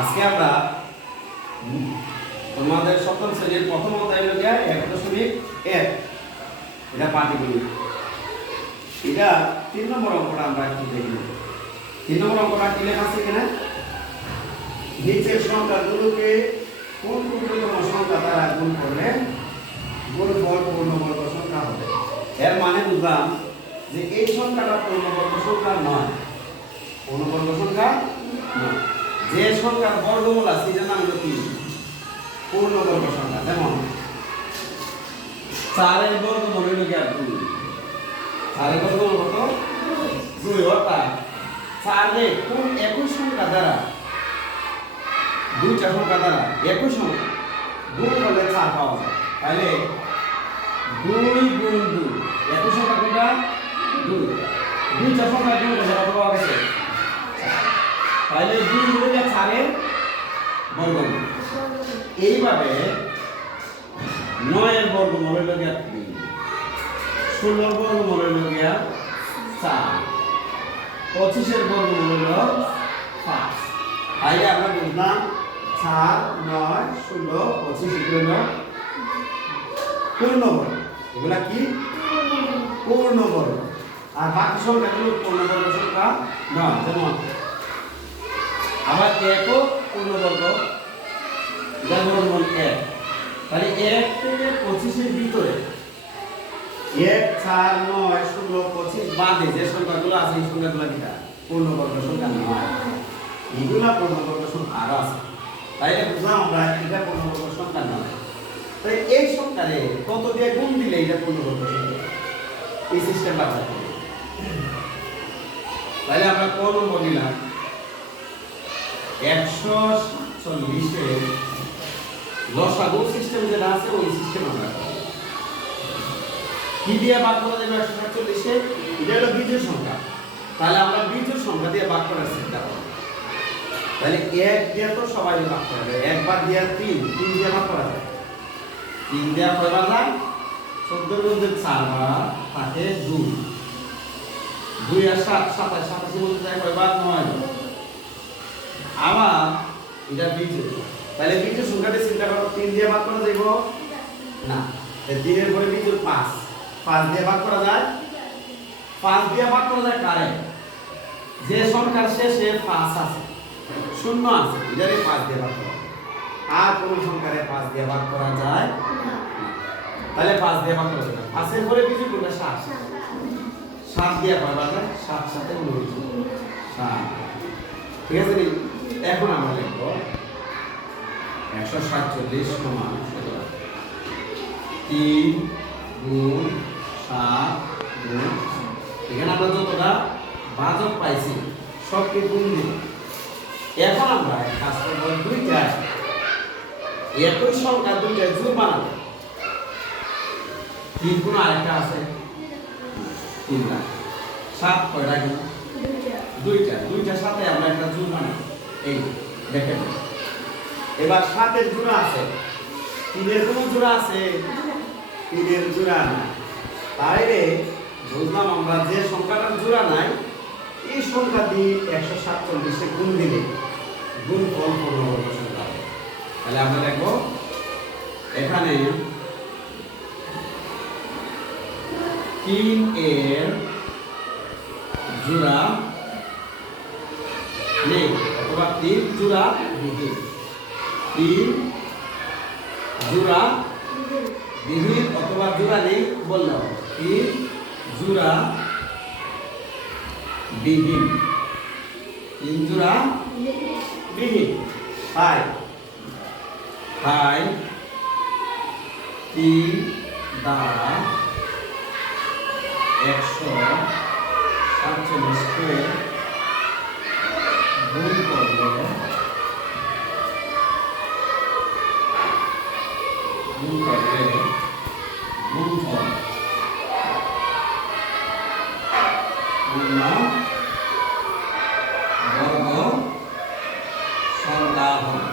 আজকে আমরা তোমাদের সপ্তম শ্রেণীর প্রথম অধ্যায় হলো 1.1 এটা পাটিগণিত। এটা 3 নম্বর অঙ্কটা আমরা একটু দেখি। 3 নম্বর অঙ্কটা কি লেখা আছে এখানে? নিচের সংখ্যাগুলোকে কোন ক্ষুদ্রতম সংখ্যা দ্বারা গুণ করলে গুণফল পূর্ণবর্গ সংখ্যা হবে। এর মানে বুঝলাম যে এই সংখ্যাটা পূর্ণবর্গ সংখ্যা নয়, পূর্ণবর্গ সংখ্যা নয়। যে সংখ্যার বর্গমূল আছে এটার নাম হলো কি? পূর্ণবর্গ সংখ্যা। যেমন 4 এর বর্গমূল হলো কি? 2। 4 এর বর্গমূল কত? 2। অর্থাৎ 4 এর কোন একই সংখ্যা দ্বারা দুইটা সংখ্যা দ্বারা একই সংখ্যা গুণ করলে 4 পাওয়া যায়। তাহলে 2 গুণ 2 একই সংখ্যা কোনটা? 2। দুইটা সংখ্যা গুণ করলে কত পাওয়া গেছে? তাহলে 2 হলো 4 এর বর্গমূল। এইভাবে 9 এর বর্গমূল হলো 3, 16 এর বর্গমূল হলো 4, 25 এর বর্গমূল হলো 5। তাইলে আমরা বুঝলাম 4, 9, 16, 25 এগুলো পূর্ণবর্গ। এগুলা কি? পূর্ণবর্গ। আর বাকি সংখ্যাগুলো পূর্ণবর্গ সংখ্যা নয়। যেমন আবার 1 ও পূর্ণবর্গ, যার বর্গমূল 1। তাহলে 1 থেকে 25 এর ভিতরে 1, 4, 9, 16, 25 বাদে যে সংখ্যাগুলো আছে এই সংখ্যাগুলো কিটা? পূর্ণবর্গ সংখ্যা নয়। এগুলা পূর্ণবর্গ সংখ্যা আরো আছে। তাইলে বুঝলাম আমরা এটা পূর্ণবর্গ সংখ্যা নয়। তাই এই সংখ্যারে কত দিয়ে গুণ দিলে এটা পূর্ণবর্গ সংখ্যা? এই সিস্টেম বাছাই করি। তাহলে আমরা কোন নম্বর নিলাম? 147 এর লসাগু সিস্টেম যেটা আছে ওই সিস্টেম আমরা কি দিয়ে ভাগ করা যাবে? 147 এ এটা হলো বিজোড় সংখ্যা। তাহলে আমরা বিজোড় সংখ্যা দিয়ে ভাগ করার চেষ্টা করব। তাহলে 1 দিয়ে তো সবাই ভাগ করা যায়। একবার দিয়ে 3 দিয়ে ভাগ করা যায়। 3 দিয়ে কয়বার যায়? 14 এর মধ্যে 4 বার থাকে 2। 2 আর 7 27, 27 এর মধ্যে যায় কয়বার? 9 বার। আবার এটা বিজোড়। তাহলে বিজোড় সংখ্যাটা চিন্তা করো, 3 দিয়ে ভাগ করা যাবে না। 3 এর পরে বিজোড় 5, 5 দিয়ে ভাগ করা যায়। 5 দিয়ে ভাগ করা যায় কারে? যে সংখ্যার শেষে 5 আছে, 0 আছে, এটারে 5 দিয়ে ভাগ করা। আর কোন সংখ্যারে 5 দিয়ে ভাগ করা যায় না। তাহলে 5 দিয়ে ভাগ করা যায়। 5 এর পরে বিজোড় কোনটা? 7। 7 দিয়ে ভাগ করা যায়। 7 7 19, 7। ঠিক আছে নি? এখন আমরা লিখব 147 সমান 3 গুণ 7 গুণ। এখানে আমরা যতটা ভাজক পাইছি সবকে গুণ দিব। এখন আমরা কাজ করব দুইটা একই সংখ্যা দুইটা যোগ বানাবো। 3 গুণ আরেকটা আছে 3টা। 7 কয়টা গেল? দুইটার সাথে আমরা একটা যোগ বানাবো। এই দেখেন, এবার 7 এর জোড়া আছে, 3 এর কোন জোড়া আছে? 3 এর জোড়া নাই। তাইলে বুঝলাম আমরা যে সংখ্যাটার জোড়া নাই এই সংখ্যা দিয়ে 147 এ গুণ দিলে গুণফল পূর্ণবর্গ সংখ্যা হবে। তাহলে আমরা দেখব এখানে 3 এর জোড়া নেই অথবা 3 জোড়া বিহীন। 3 জোড়া বিহীন অথবা জোড়া নেই বললাম। 3 জোড়া বিহীন। 3 জোড়া বিহীন। তাই 3 দ্বারা 147 কে গুণ করলে গুণফল পূর্ণবর্গ সংখ্যা হবে।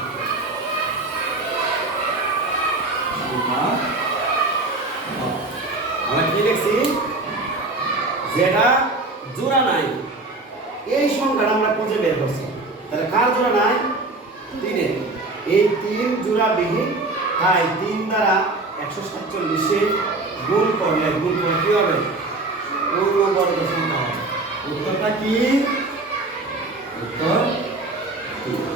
আমরা কি লিখছি? যেটা জোড়া নাই এই সংখ্যাটা আমরা খুঁজে বের করছি। তাহলে কার জোড়া নাই? তিনে এই 3 জোড়া বিহীন, তাই 3 দ্বারা 147 গুণ করলে কি হবে? পূর্ণবর্গ সংখ্যা হবে। উত্তরটা কি? উত্তর 3।